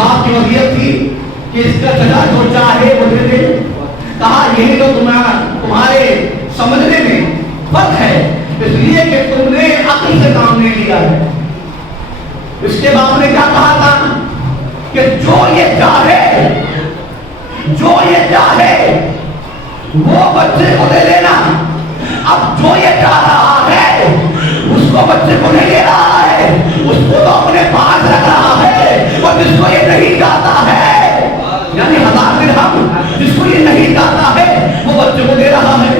باپ کی وصیت تھی کہ اس کا چچا جو چاہے وہ دے دے. کہا یہی تو تمہارے سمجھنے میں فرق ہے، اس لیے کہ تم نے عقل سے کام نہیں لیا ہے. اس کے باپ نے کیا کہا تھا کہ جو یہ چاہے وہ بچے کو دے لینا. اب جو یہ چاہ رہا ہے اس کو بچے کو نہیں دے رہا ہے، اس کو تو اپنے پاس رکھ رہا ہے. اور جس کو یہ نہیں چاہتا ہے، یعنی 1000 درہم جس کو یہ نہیں چاہتا ہے وہ بچے کو دے رہا ہے.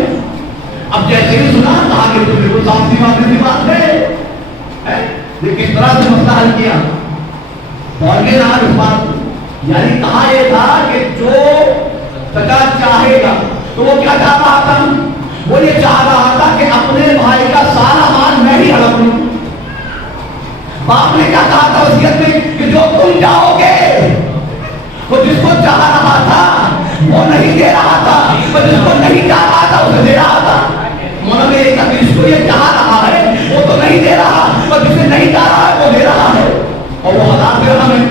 اب جیسے ہی سنا کہا کہ تو بالکل صاف سی بات ہے. یہ کس طرح سے مسئلہ حل کیا؟ اور یہ رہا اس بات کو، یعنی کہا یہ تھا کہ جو چچا چاہے گا تو وہ کیا چاہ رہا تھا؟ وہ یہ چاہ رہا تھا کہ اپنے بھائی کا سارا مال میں ہی ہڑپ لوں. باپ نے کیا کہا تھا وصیت میں کہ جو تم چاہو گے، وہ جس کو چاہ رہا تھا وہ نہیں دے رہا تھا، وہ جس کو نہیں چاہ رہا تھا اسے دے رہا تھا. مولانا یہ کہا کہ جس کو یہ چاہ رہا ہے وہ تو نہیں دے رہا، اور جسے نہیں چاہ رہا ہے وہ دے رہا ہے. اور وہ 1000 درہم ہے.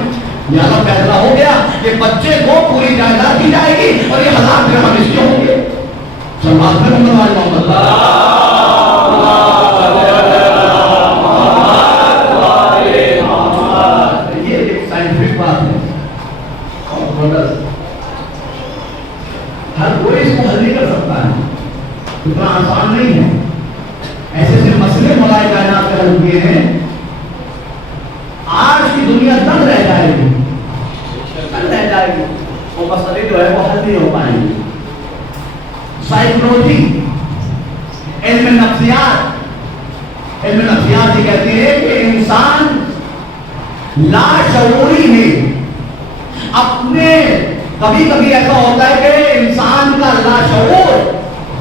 یہاں فیصلہ ہو گیا کہ بچے کو پوری جائیداد دی جائے گی اور یہ 1000 درہم اس کے ہوں گے. یہ ایک سائنٹیفک بات ہے، ہر کوئی اس کو حل نہیں کر سکتا ہے، اتنا آسان نہیں ہے. ایسے سے مسئلے مولائے کائنات نے حل کیے ہیں. آج کی دنیا تنگ رہ جائے گی، وہ مسئلے جو ہے وہ حل نہیں ہو پائیں گے. سائیکولوجی، علم نفسیات یہ کہتے ہیں کہ انسان لاشعوری میں اپنے، کبھی کبھی ایسا ہوتا ہے کہ انسان کا لاشعور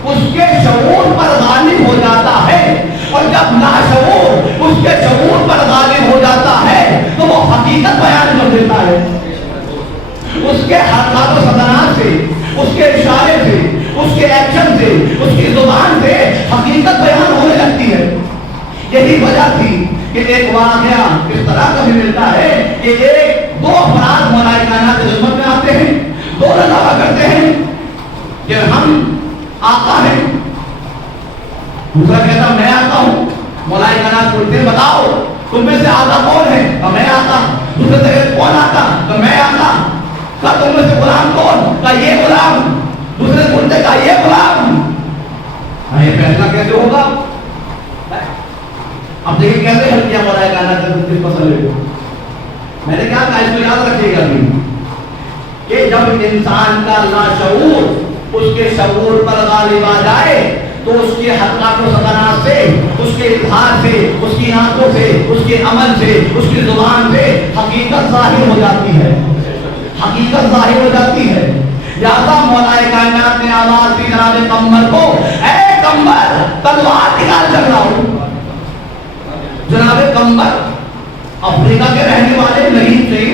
اس کے شعور پر غالب ہو جاتا ہے، اور جب لاشعور اس کے شعور پر غالب ہو جاتا ہے تو وہ حقیقت بیان کر دیتا ہے. اس کے حرکات و سکنات سے، اس کے اشارے سے، اس کے ایکشن سے، اس کی زبان سے حقیقت بیان ہونے لگتی ہے. یہی وجہ تھی کہ ایک واقعہ اس طرح کا بھی ملتا ہے کہ دو افراد مولائے کائنات کی خدمت میں آتے ہیں، دونوں دعویٰ کرتے ہیں کہ ہم آقا ہیں. دوسرا کہتا میں آقا ہوں. مولائے کائنات پوچھتے ہیں بتاؤ تم میں سے آقا کون ہے؟ کہ میں آقا. دوسرے سے کون آقا؟ کہ میں آقا. کہ تم میں سے غلام کون؟ کہ یہ غلام. دوسرے سے پوچھتے کہ یہ غلام. یہ فیصلہ کیسے ہوگا؟ اب دیکھیں کیسے حل کیا مولائے کائنات نے اس مسئلے کو. میں نے کہا کہ اس کو یاد رکھیے گا کہ جب انسان کا لاشعور اس کے شعور پر غالب آ جائے تو اس کے حرکات و سکنات سے، اس کے اظہار سے، اس کی آنکھوں سے، اس کے عمل سے، اس کی زبان سے حقیقت ظاہر ہو جاتی ہے. حقیقت ظاہر ہو جاتی ہے. لہذا مولائے کائنات نے آواز دی جناب قمر کو، اے قمر تلوار نکال کر لاؤ. جناب قمر افریقہ کے رہنے والے نہیں تھے.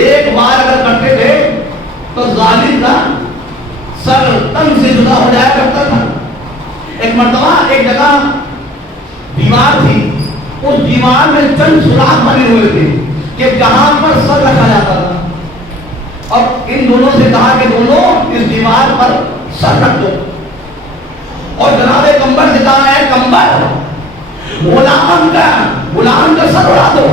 ایک بار اگر کرتے تھے تو ظالم کا سر تن سے جدا ہو جایا کرتا تھا. ایک مرتبہ ایک جگہ دیوار تھی، اس دیوار میں چند سوراخ بنے ہوئے تھے کہ جہاں پر سر رکھا جاتا تھا. اور ان دونوں سے کہا کہ دونوں اس دیوار پر سر رکھ دو. اور جناب قمر سے کہا ہے قمر غلام کا سر اڑا دو.